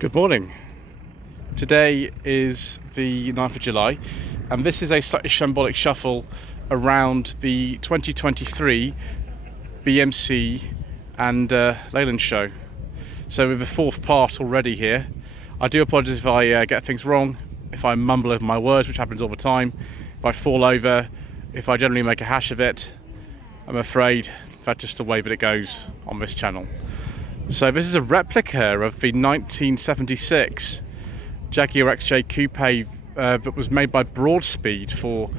Good morning. Today is the 9th of July and this is a Slightly Shambolic Shuffle around the 2023 BMC and Leyland Show. So with the fourth part already here. I do apologise if I get things wrong, if I mumble over my words, which happens all the time, if I fall over, if I generally make a hash of it. I'm afraid that's just the way that it goes on this channel. So this is a replica of the 1976 Jaguar XJ Coupe that was made by Broadspeed for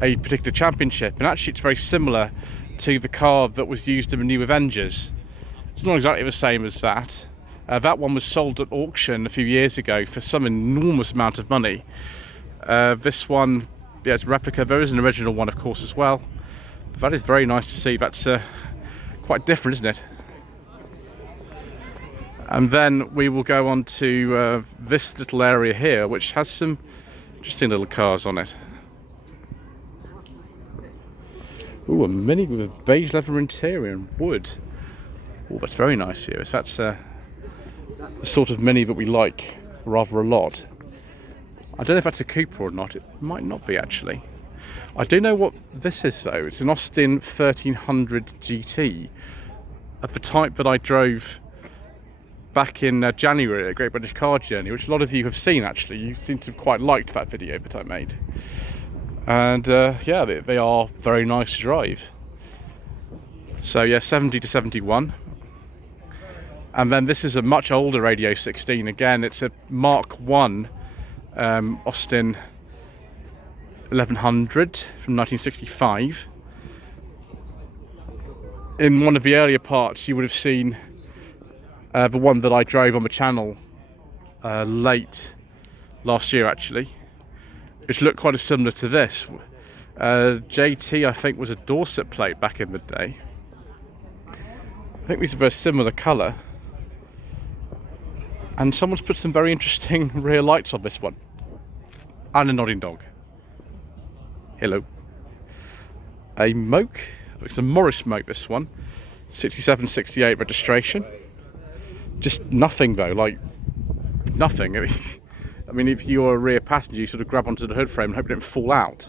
a particular championship, and actually it's very similar to the car that was used in the New Avengers. It's not exactly the same as that. That one was sold at auction a few years ago for some enormous amount of money. This one, yeah, it's a replica. There is an original one, of course, as well. But that is very nice to see. That's quite different, isn't it? And then we will go on to this little area here, which has some interesting little cars on it. Ooh, a Mini with a beige leather interior and wood. Oh, that's very nice here. That's the sort of Mini that we like rather a lot. I don't know if that's a Cooper or not. It might not be, actually. I do know what this is, though. It's an Austin 1300 GT of the type that I drove back in January at a Great British Car Journey, which a lot of you have seen. Actually, you seem to have quite liked that video that I made, and yeah, they are very nice to drive. So yeah, 70 to 71, and then this is a much older Radio 16. Again, it's a Mark 1 Austin 1100 from 1965. In one of the earlier parts, you would have seen the one that I drove on the channel late last year, actually, which looked quite similar to this. JT, I think, was a Dorset plate back in the day. I think these are very similar colour, and someone's put some very interesting rear lights on this one, and a nodding dog. Hello. A Moke, it's a Morris Moke, this one, 6768 registration. Just nothing though, like nothing. I mean, if you're a rear passenger, you sort of grab onto the hood frame and hope it don't fall out.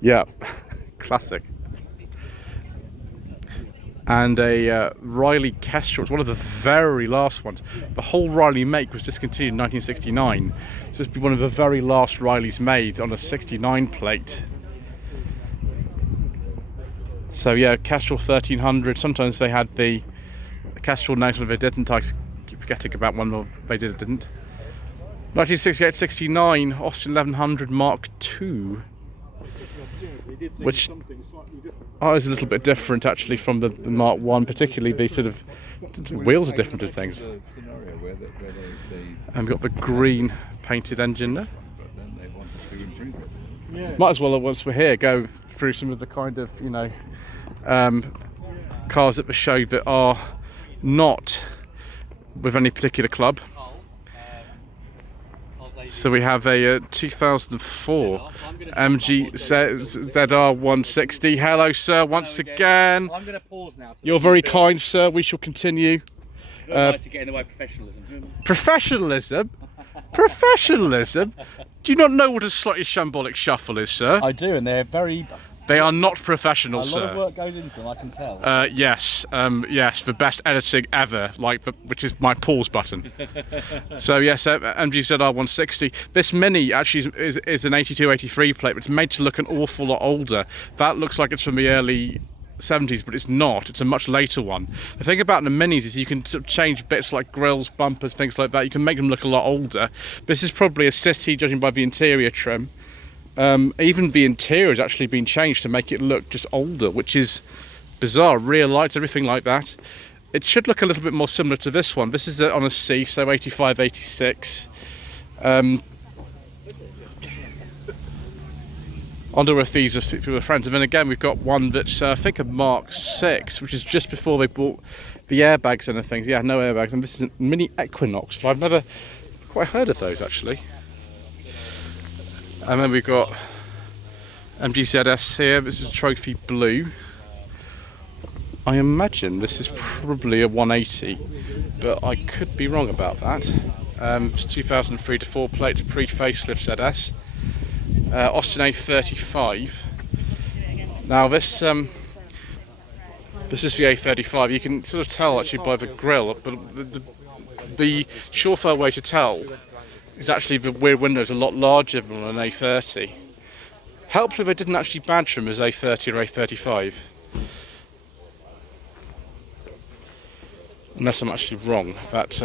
Yeah, classic. And a Riley Kestrel. It's one of the very last ones. The whole Riley make was discontinued in 1969. So it's one of the very last Rileys made on a 69 plate. So yeah, Kestrel 1300. Sometimes they had the Kestrel now, they didn't. I keep forgetting about one they did, didn't. 1968-69 Austin 1100 Mark II, which is a little bit different actually from the Mark 1, particularly the sort of wheels are different and things. And we've got the green painted engine there. Might as well, once we're here, go through some of the kind of, you know, cars at the show that are not with any particular club. So we have a 2004 MG ZR 160. Hello, sir, once again. I'm going to pause now. You're very kind, sir. We shall continue. Who am I to get in the way of professionalism? Professionalism? Professionalism? Do you not know what a Slightly Shambolic Shuffle is, sir? I do, and they're very... They are not professional, sir. A lot of work goes into them, I can tell. Yes, yes, the best editing ever, which is my pause button. So yes, MGZR 160. This Mini actually is an 82-83 plate, but it's made to look an awful lot older. That looks like it's from the early 70s, but it's not. It's a much later one. The thing about the Minis is you can sort of change bits like grills, bumpers, things like that. You can make them look a lot older. This is probably a City, judging by the interior trim. Even the interior has actually been changed to make it look just older, which is bizarre. Rear lights, everything like that. It should look a little bit more similar to this one. This is on a C, so 85-86. Under a these are people with friends, and then again we've got one that's I think a Mark 6, which is just before they bought the airbags and the things. Yeah, no airbags, and this is a Mini Equinox. I've never quite heard of those actually. And then we've got MGZS here. This is Trophy Blue. I imagine this is probably a 180, but I could be wrong about that. It's 2003 to 4 plate, pre-facelift ZS. Austin A35. Now this is the A35. You can sort of tell actually by the grille, but the surefire way to tell is actually the rear window is a lot larger than an A30. Helpful if they didn't actually badge them as A30 or A35. Unless I'm actually wrong, that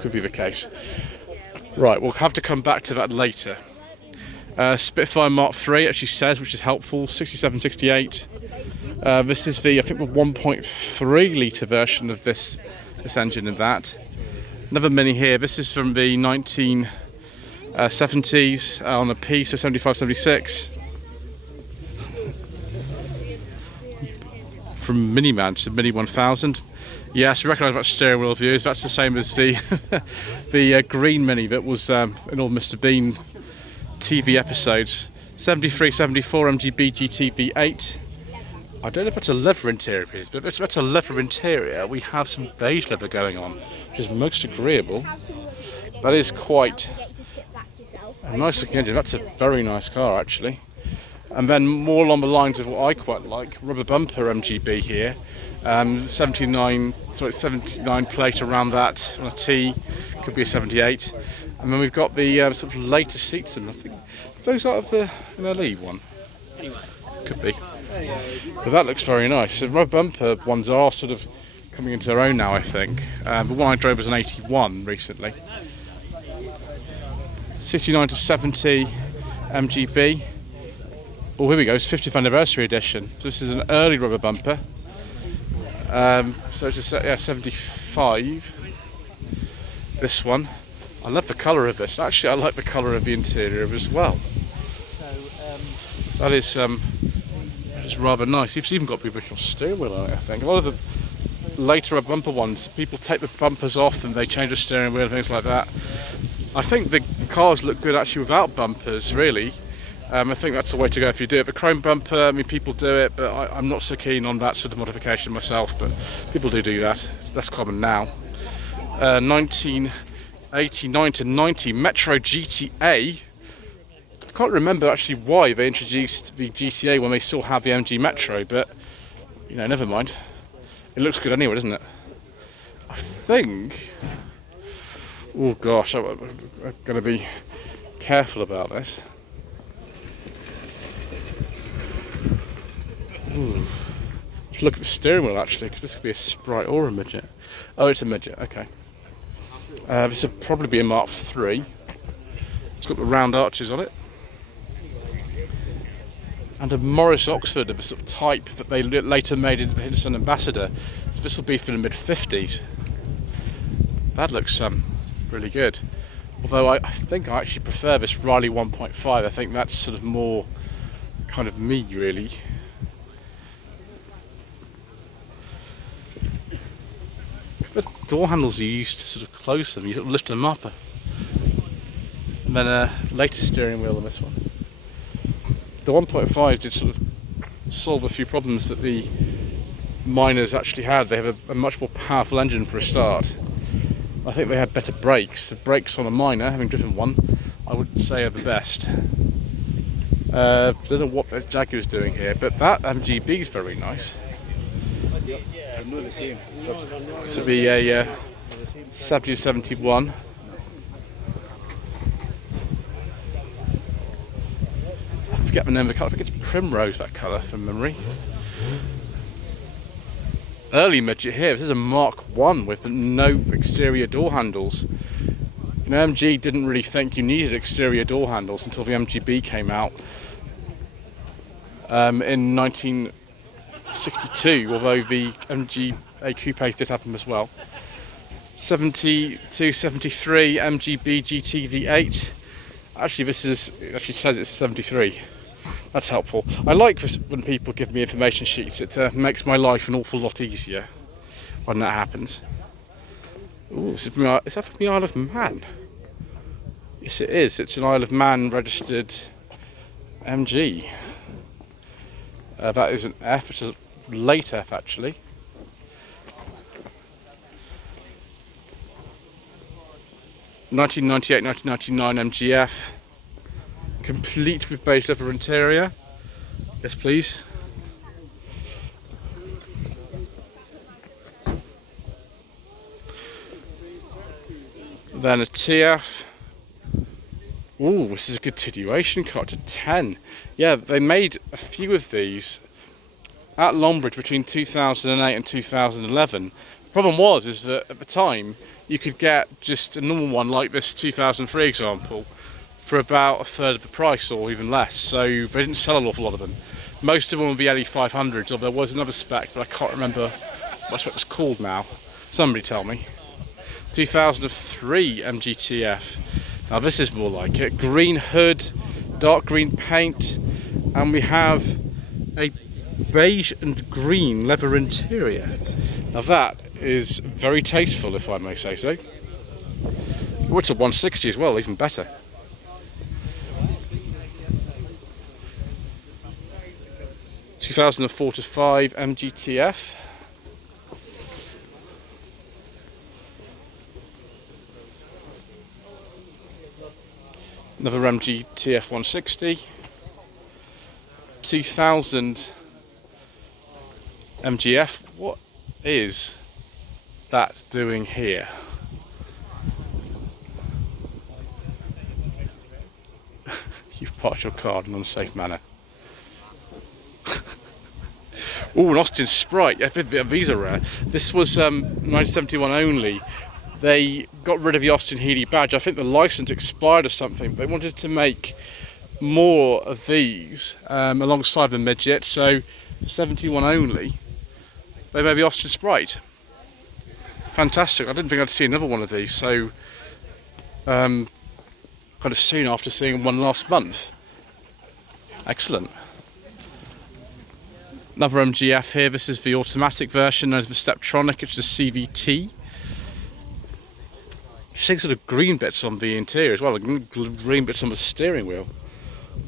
could be the case. Right, we'll have to come back to that later. Spitfire Mark III actually says, which is helpful, 6768. This is the, I think, the 1.3 litre version of this engine and that. Another Mini here. This is from the 1970s on a P, so 75, 76. From Miniman to Mini 1000. Yes, you recognise that steering wheel views. That's the same as the the green Mini that was in all Mr. Bean TV episodes. 73, 74 MGB GT V8. I don't know if that's a leather interior, but if that's a leather interior, we have some beige leather going on, which is most agreeable. That is quite a nice looking engine. That's a very nice car, actually. And then more along the lines of what I quite like, rubber bumper MGB here. 79 plate around that on a T, could be a 78. And then we've got the sort of later seats, and I think those out of the LE one. Could be. But that looks very nice. The rubber bumper ones are sort of coming into their own now, I think. The one I drove was an 81 recently. 69 to 70 MGB. Oh, here we go, it's 50th anniversary edition. So this is an early rubber bumper. So it's a 75. This one. I love the colour of this. Actually, I like the colour of the interior as well. That is rather nice. It's even got the original steering wheel on it, I think. A lot of the later bumper ones, people take the bumpers off and they change the steering wheel and things like that. I think the cars look good actually without bumpers, really. I think that's the way to go if you do it. The chrome bumper, I mean, people do it, but I'm not so keen on that sort of modification myself, but people do that. That's common now. 1989 to 90 Metro GTA. I can't remember actually why they introduced the GTA when they still have the MG Metro, but, you know, never mind. It looks good anyway, doesn't it? I think... Oh gosh, I'm going to be careful about this. Ooh. Just look at the steering wheel actually, because this could be a Sprite or a Midget. Oh, it's a Midget, okay. This would probably be a Mark III. It's got the round arches on it. And a Morris Oxford of a sort of type that they later made into the Hindustan Ambassador. So this will be for the mid-50s. That looks really good. Although I think I actually prefer this Riley 1.5. I think that's sort of more kind of me, really. The door handles you used to sort of close them, you sort of lift them up. And then a later steering wheel on this one. The 1.5 did sort of solve a few problems that the Minors actually had. They have a much more powerful engine for a start. I think they had better brakes. The brakes on a Minor, having driven one, I would say are the best. Don't know what the Jaguar is doing here, but that MGB is very nice. This would be a 7071. I forget the name of the colour. I think it's Primrose, that colour, from memory. Early Midget here. This is a Mark I with no exterior door handles. You know, MG didn't really think you needed exterior door handles until the MGB came out in 1962, although the MG coupes did have them as well. 72, 73 MGB GT V8. Actually, it says it's a 73. That's helpful. I like this when people give me information sheets. It makes my life an awful lot easier when that happens. Ooh, is that from the Isle of Man? Yes, it is. It's an Isle of Man registered MG. That is an F. It's a late F, actually. 1998, 1999 MGF. Complete with beige leather interior. Yes, please. Then a TF. Ooh, this is a continuation car to 10. Yeah, they made a few of these at Longbridge between 2008 and 2011. The problem is that at the time you could get just a normal one like this 2003 example for about a third of the price or even less, so they didn't sell an awful lot of them. Most of them were the LE500s, or there was another spec, but I can't remember what spec was called now. Somebody tell me. 2003 MGTF. Now this is more like it. Green hood, dark green paint, and we have a beige and green leather interior. Now that is very tasteful, if I may say so. Oh, it's a 160 as well, even better. (2004-5) MGTF. Another MGTF 160. 2000 MGF. What is that doing here? You've parked your car in an unsafe manner. Oh, an Austin Sprite. Yeah, these are rare. This was 1971 only. They got rid of the Austin Healey badge. I think the license expired or something. They wanted to make more of these alongside the Midget, so 71 only. They made the Austin Sprite. Fantastic. I didn't think I'd see another one of these so kind of soon after seeing one last month. Excellent. Another MGF here. This is the automatic version known as the Steptronic. It's the CVT. Seeing sort of green bits on the interior as well, and green bits on the steering wheel.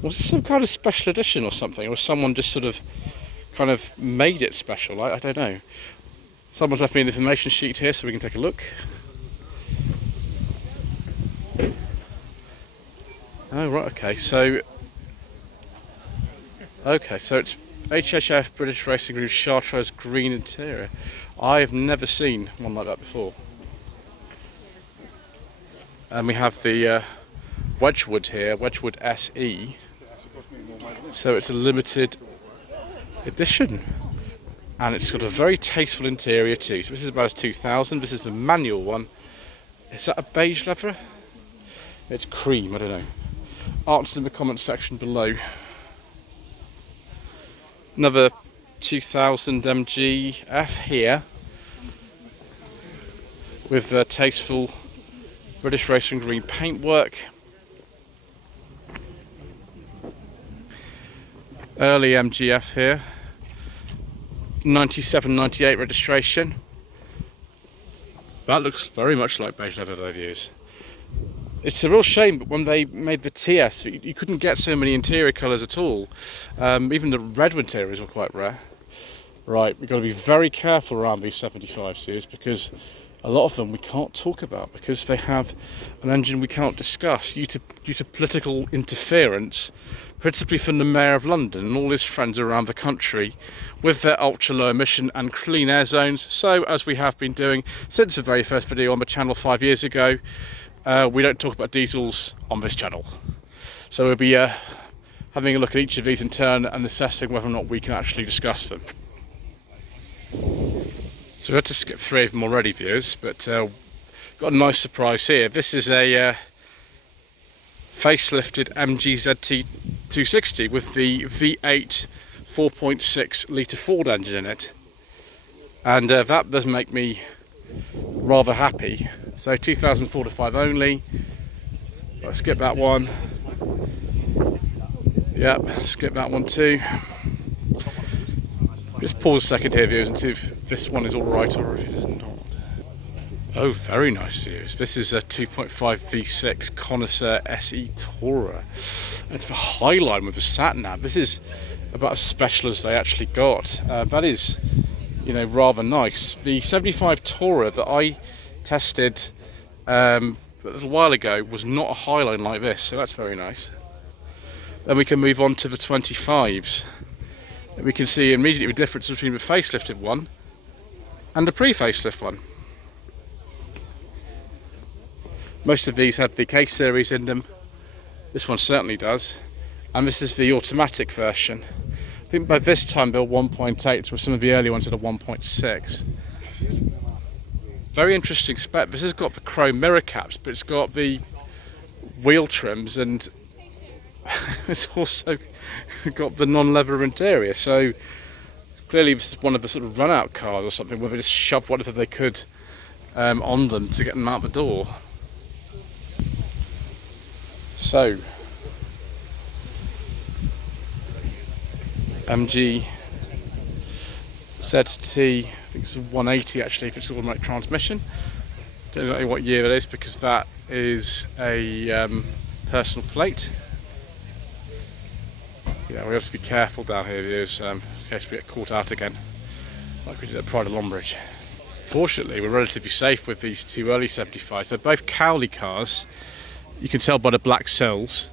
Was this some kind of special edition or something, or someone just sort of kind of made it special? I don't know. Someone's left me an information sheet here so we can take a look. Oh right, okay, so it's HHF British Racing Group Chartreuse green interior. I have never seen one like that before. And we have the Wedgwood here, Wedgwood SE. So it's a limited edition. And it's got a very tasteful interior too. So this is about a 2000, this is the manual one. Is that a beige leather? It's cream, I don't know. Answers in the comment section below. Another 2000 MGF here with tasteful British Racing green paintwork. Early MGF here. 97-98 registration. That looks very much like beige leather they've used. It's a real shame, but when they made the TS, you couldn't get so many interior colours at all. Even the red interiors were quite rare. Right, we've got to be very careful around these 75 series because a lot of them we can't talk about because they have an engine we can't discuss due to political interference, principally from the Mayor of London and all his friends around the country with their ultra low emission and clean air zones. So as we have been doing since the very first video on the channel 5 years ago, we don't talk about diesels on this channel. So we'll be having a look at each of these in turn and assessing whether or not we can actually discuss them. So we had to skip 3 of them already, viewers, but got a nice surprise here. This is a facelifted MG ZT 260 with the V8 4.6 litre Ford engine in it, and that does make me rather happy. So 2004-5 only. Let's skip that one. Yep, skip that one too. Just pause a second here, viewers, and see if this one is alright or if it is not. Oh, very nice, viewers. This is a 2.5 V6 Connoisseur SE Tourer. And for Highline with a sat-nav, this is about as special as they actually got. That is, you know, rather nice. The 75 Tourer that I tested a a little while ago was not a Highline like this, so that's very nice. Then we can move on to the 25s. And we can see immediately the difference between the facelifted one and the pre-facelift one. Most of these have the K series in them. This one certainly does. And this is the automatic version. I think by this time they were 1.8, with some of the early ones at a 1.6. Very interesting spec. This has got the chrome mirror caps, but it's got the wheel trims, and it's also got the non-leather interior. So clearly this is one of the sort of run-out cars or something, where they just shoved whatever they could on them to get them out the door. So MG ZT, I think it's a 180 actually if it's automatic transmission. Don't know exactly what year it is because that is a personal plate. Yeah, we have to be careful down here because in case we get caught out again, like we did at Pride of Longbridge. Fortunately, we're relatively safe with these two early 75s. They're both Cowley cars. You can tell by the black sills.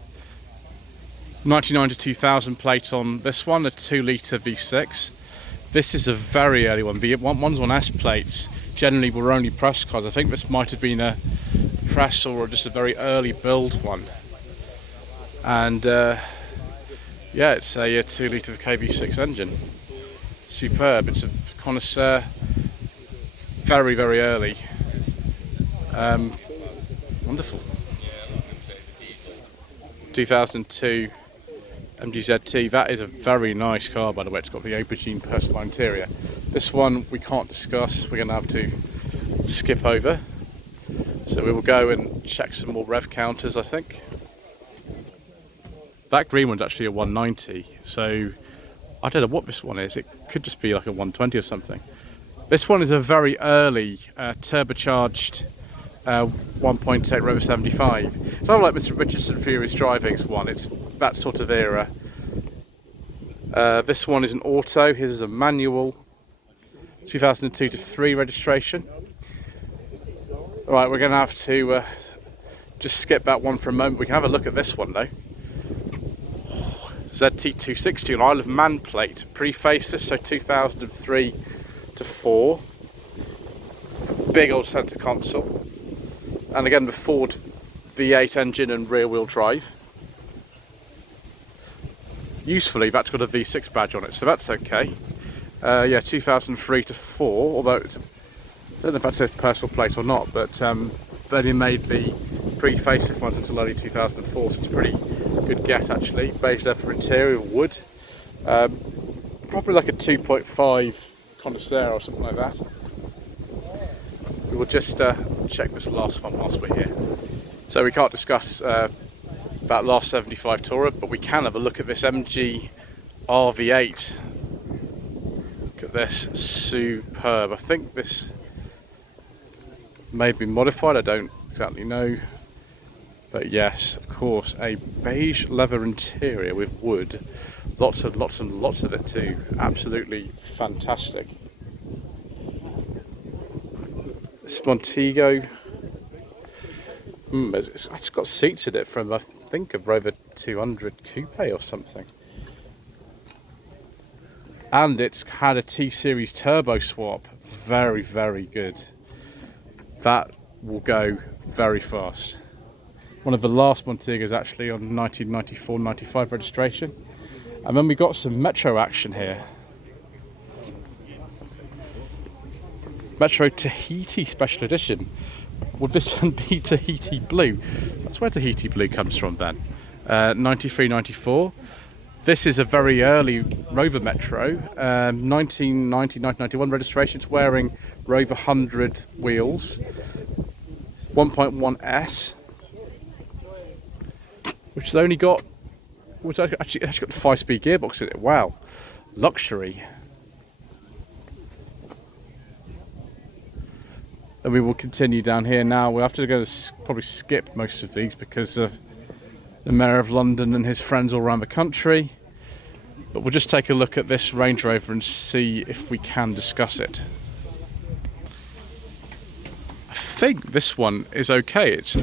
99 to 2000 plate on this one, a 2-litre V6. This is a very early one. The ones on S plates generally were only press cars. I think this might have been a press or just a very early build one. And yeah, it's a 2-litre KV6 engine. Superb. It's a connoisseur. Very, very early. Wonderful. 2002 MGZT. That is a very nice car, by the way. It's got the aubergine personal interior. This one we can't discuss. We're going to have to skip over. So we will go and check some more rev counters, I think. That green one's actually a 190. So I don't know what this one is. It could just be like a 120 or something. This one is a very early turbocharged 1.8 Rover 75. It's not like Mr. Richardson Furious Driving's one, it's that sort of era. This one is an auto, his is a manual, 2002 to 3 registration. Right, we're going to have to just skip that one for a moment. We can have a look at this one though. ZT260 on Isle of Man plate, pre-facelift, so 2003 to 4. Big old centre console. And again the Ford V8 engine and rear wheel drive. Usefully that's got a V6 badge on it, so that's okay. Yeah, 2003 to 4, although it's, I don't know if that says personal plate or not, but they only made the pre-facelift ones until early 2004, so it's a pretty good get actually. Beige leather interior, wood. Probably like a 2.5 connoisseur or something like that. We will just check this last one whilst we're here. So we can't discuss that last 75 Tourer, but we can have a look at this MG RV8. Look at this, superb. I think this may be modified, I don't exactly know. But yes, of course, a beige leather interior with wood. Lots and lots of it too. Absolutely fantastic. This Montego, it's got seats in it from, I think, a Rover 200 coupe or something. And it's had a T-Series turbo swap. Very, very good. That will go very fast. One of the last Montegos actually on 1994-95 registration. And then we got some Metro action here. Metro Tahiti Special Edition. Would this one be Tahiti Blue? That's where Tahiti Blue comes from then. 93-94. This is a very early Rover Metro. 1990-1991 registration. It's wearing Rover 100 wheels. 1.1S. Which has only got... It's actually got the 5-speed gearbox in it. Wow. Luxury. And we will continue down here now. We'll have to go probably skip most of these because of the Mayor of London and his friends all around the country. But we'll just take a look at this Range Rover and see if we can discuss it. think this one is okay. It's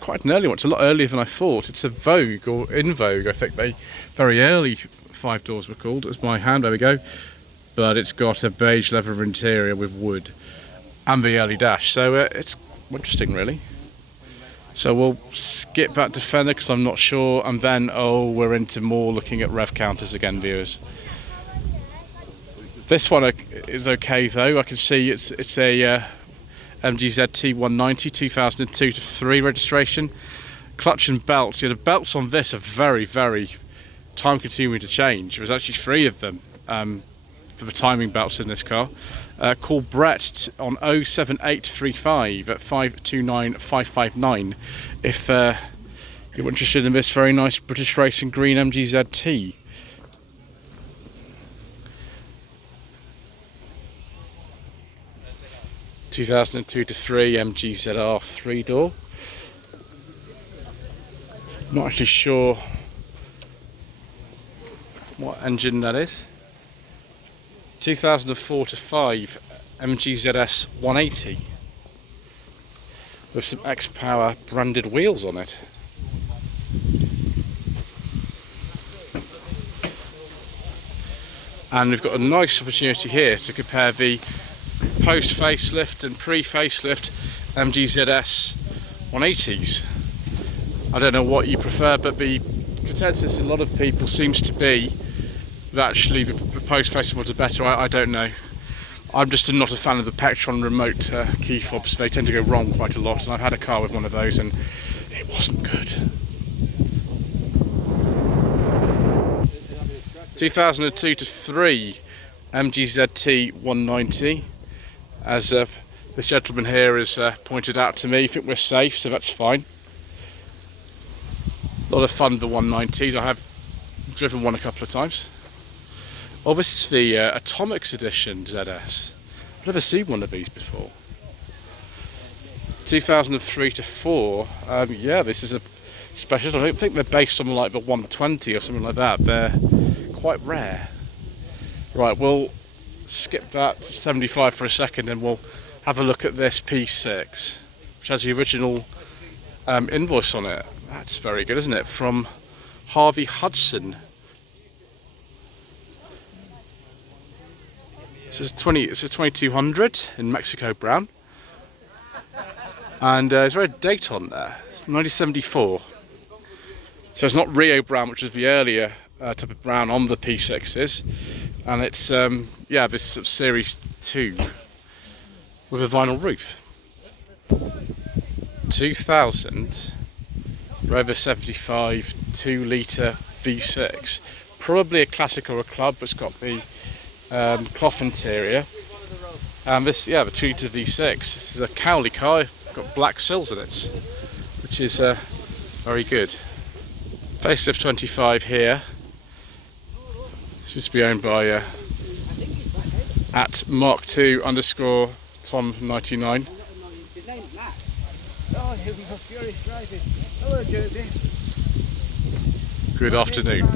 quite an early one. It's a lot earlier than I thought. It's a Vogue, or In Vogue, I think they very early 5 doors were called. It's my hand, there we go. But it's got a beige leather interior with wood and the early dash, so it's interesting really. So we'll skip back to Fender because I'm not sure, and then we're into more looking at rev counters again, viewers. This one is okay though. I can see it's a MGZT 190 2002 to 3 registration. Clutch and belts. The belts on this are very, very time consuming to change. There's actually 3 of them for the timing belts in this car. Call Brett on 07835 at 529559 if you're interested in this very nice British Racing green MGZT. (2002 to 3) MGZR 3-door. Not actually sure what engine that is. 2004 to 5 MGZS 180 with some X-Power branded wheels on it. And we've got a nice opportunity here to compare the post facelift and pre-facelift MGZS 180s. I don't know what you prefer, but the consensus in a lot of people seems to be that actually the post facelift ones are better. I don't know. I'm just not a fan of the Pectron remote key fobs. They tend to go wrong quite a lot, and I've had a car with one of those and it wasn't good. 2002 to 3 MGZT 190. As this gentleman here has pointed out to me, I think we're safe, so that's fine. A lot of fun, the 190s. I have driven one a couple of times. Oh, this is the Atomics Edition ZS. I've never seen one of these before. 2003 to 4. Yeah, this is a special. I don't think they're based on like the 120 or something like that. They're quite rare. Right, we'll skip that to 75 for a second and we'll have a look at this P6, which has the original invoice on it. That's very good, isn't it? From Harvey Hudson. So it's a 2200 in Mexico brown, and there's a date on there. It's 1974. So it's not Rio brown, which is the earlier type of brown on the P6s, and it's yeah, this sort of Series 2 with a vinyl roof. 2000 Rover 75 2-litre V6, probably a classic or a club, but it's got the cloth interior, and this, yeah, the 2-litre V6. This is a Cowley car, got black sills in it, which is very good. Facelift 25 here. This used to be owned by at Mark2_Tom99. Good afternoon.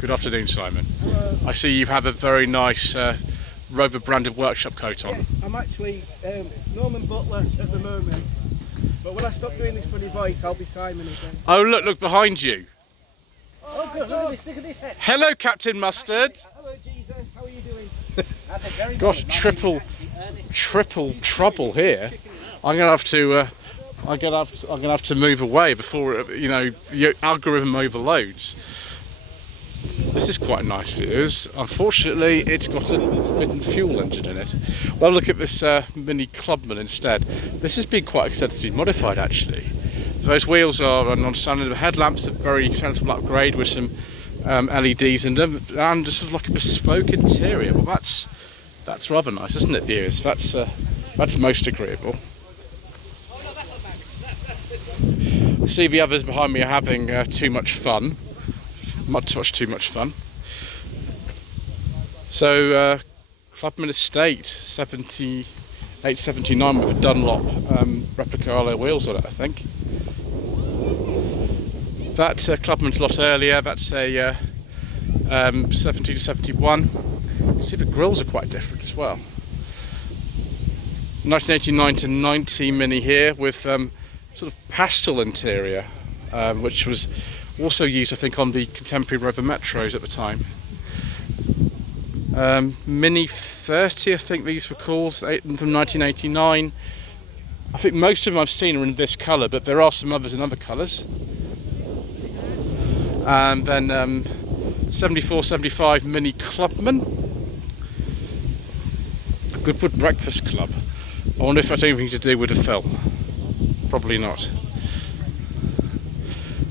Good afternoon, Simon. Hello. I see you have a very nice Rover branded workshop coat on. Yes, I'm actually Norman Butler at the moment, but when I stop doing this funny voice, I'll be Simon again. Oh, look behind you. Oh, good. Look at this head. Hello, Captain Mustard. Hello, Jesus. How are you doing? Gosh, triple trouble here. I'm gonna have to move away before the algorithm overloads. This is quite nice, viewers. Unfortunately, it's got a forbidden fuel engine in it. Well, look at this mini Clubman instead. This has been quite extensively modified, actually. Those wheels are non-standard. The headlamps are very sensible upgrade with some LEDs in them, and sort of like a bespoke interior. Well, that's rather nice, isn't it, viewers? That's most agreeable. I see the others behind me are having too much fun. Much too much fun. So Clubman Estate 78-79 with a Dunlop replica alloy wheels on it, I think. That Clubman's a lot earlier. That's a 70 to 71. You can see the grills are quite different as well. 1989 to 90 Mini here with sort of pastel interior, which was also used, I think, on the contemporary Rover Metros at the time. Mini 30, I think these were called, from 1989. I think most of them I've seen are in this colour, but there are some others in other colours. And then 74, 75 Mini Clubman. Goodwood Breakfast Club. I wonder if that's anything to do with the film. Probably not.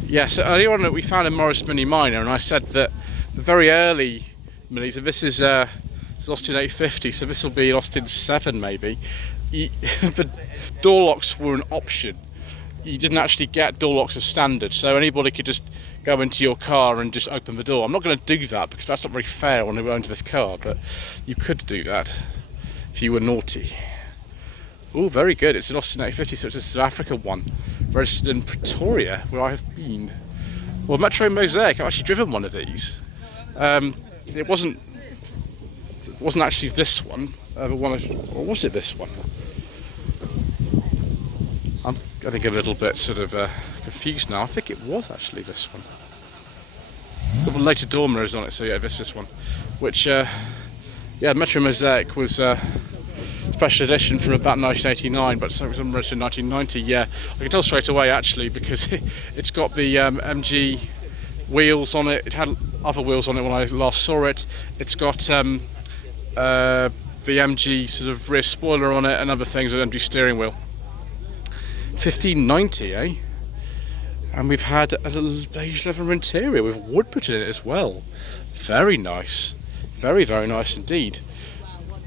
Yes, earlier on we found a Morris Mini Minor, and I said that the very early Minis, and this is lost in 850, so this will be lost in 7 maybe. The door locks were an option. You didn't actually get door locks as standard, so anybody could just go into your car and just open the door. I'm not going to do that because that's not very fair on who owns this car, but you could do that if you were naughty. Oh, very good. It's lost in 850, so it's a South Africa one, registered in Pretoria, where I have been. Well, Metro Mosaic, I've actually driven one of these. It wasn't actually this one, or was it this one? I'm getting a little bit sort of confused now. I think it was actually this one. It's got later door mirrors on it, so yeah, this one. Which, yeah, Metro Mosaic was special edition from about 1989, but some registered in 1990. Yeah, I can tell straight away actually because it's got the MG wheels on it. It had other wheels on it when I last saw it. It's got the MG sort of rear spoiler on it and other things, with MG steering wheel. 1590, eh? And we've had a little beige leather interior with wood put in it as well. Very nice. Very, very nice indeed.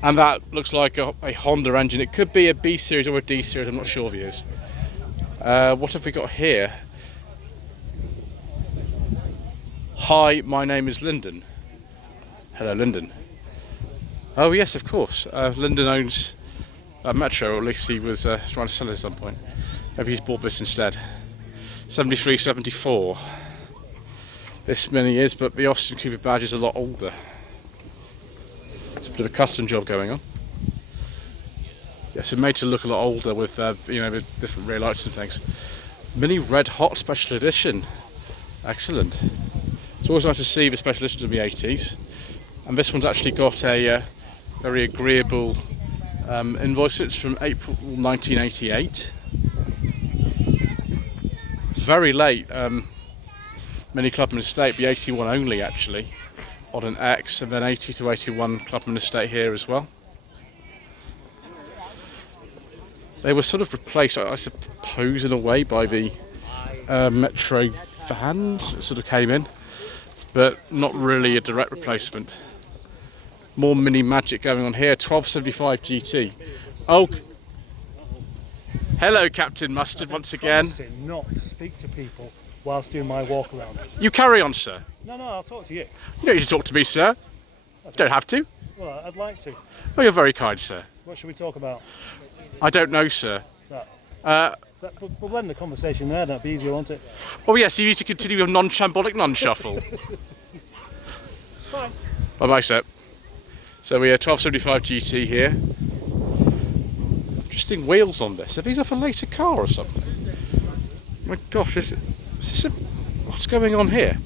And that looks like a Honda engine. It could be a B series or a D series, I'm not sure if it is. What have we got here? Hi, my name is Lyndon. Hello, Lyndon. Oh yes, of course. Lyndon owns Metro, or at least he was trying to sell it at some point. Maybe he's bought this instead. 73, 74. This Mini is, but the Austin Cooper badge is a lot older. It's a bit of a custom job going on. Yes, it's made to look a lot older with with different rear lights and things. Mini Red Hot Special Edition. Excellent. It's always nice to see the special editions of the 80s. And this one's actually got a very agreeable invoice. It's from April 1988. Very late Mini Clubman Estate, the 81 only actually, on an X, and then 80 to 81 Clubman Estate here as well. They were sort of replaced, I suppose, in a way by the Metro vans that sort of came in, but not really a direct replacement. More Mini magic going on here. 1275 GT. Oh, hello, Captain Mustard, once again. Not to speak to people whilst doing my walk around. You carry on, sir. No, I'll talk to you. You don't need to talk to me, sir. You don't have to. Well, I'd like to. Oh, you're very kind, sir. What should we talk about? I don't know, sir. We'll blend the conversation there, that'd be easier, won't it? Oh yes, you need to continue with non-shambolic non-shuffle. Fine. Bye-bye, sir. So we have 1275 GT here. Interesting wheels on this. Are these off a later car or something? My gosh, what's going on here?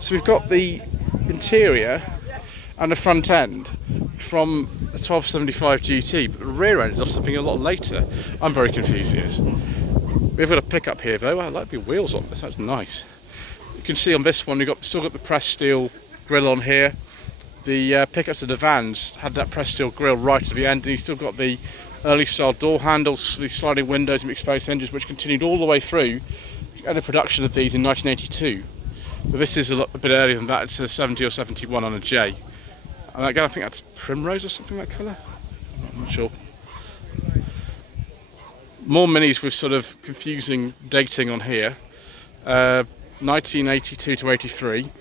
So we've got the interior and the front end from a 1275 GT, but the rear end is off something a lot later. I'm very confused here. We've got a pickup here though. I like the wheels on this, that's nice. You can see on this one we've still got the pressed steel grille on here. The pickups of the vans had that pressed steel grille right at the end, and you've still got the early style door handles, these sliding windows and exposed hinges, which continued all the way through and the production of these in 1982. But this is a bit earlier than that. It's a 70 or 71 on a J. And again, I think that's primrose or something, that colour. I'm not sure. More Minis with sort of confusing dating on here. 1982 to 83.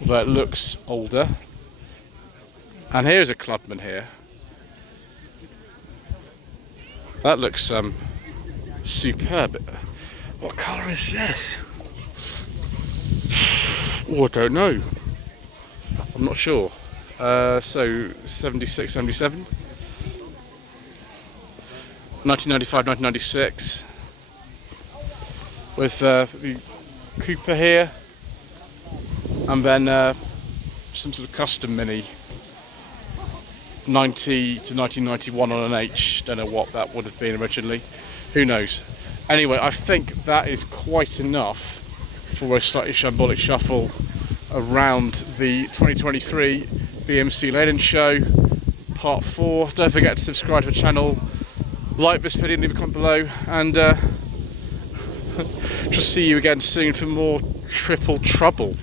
Although it looks older. And here's a Clubman here. That looks superb. What colour is this? Oh, I don't know. I'm not sure. So 76, 77. 1995, 1996. With the Cooper here. And then some sort of custom Mini. 90 to 1991 on an H. Don't know what that would have been originally. Who knows? Anyway, I think that is quite enough for a Slightly Shambolic Shuffle around the 2023 BMC and Leyland Show, part 4. Don't forget to subscribe to the channel, like this video, leave a comment below, and just see you again soon for more triple trouble.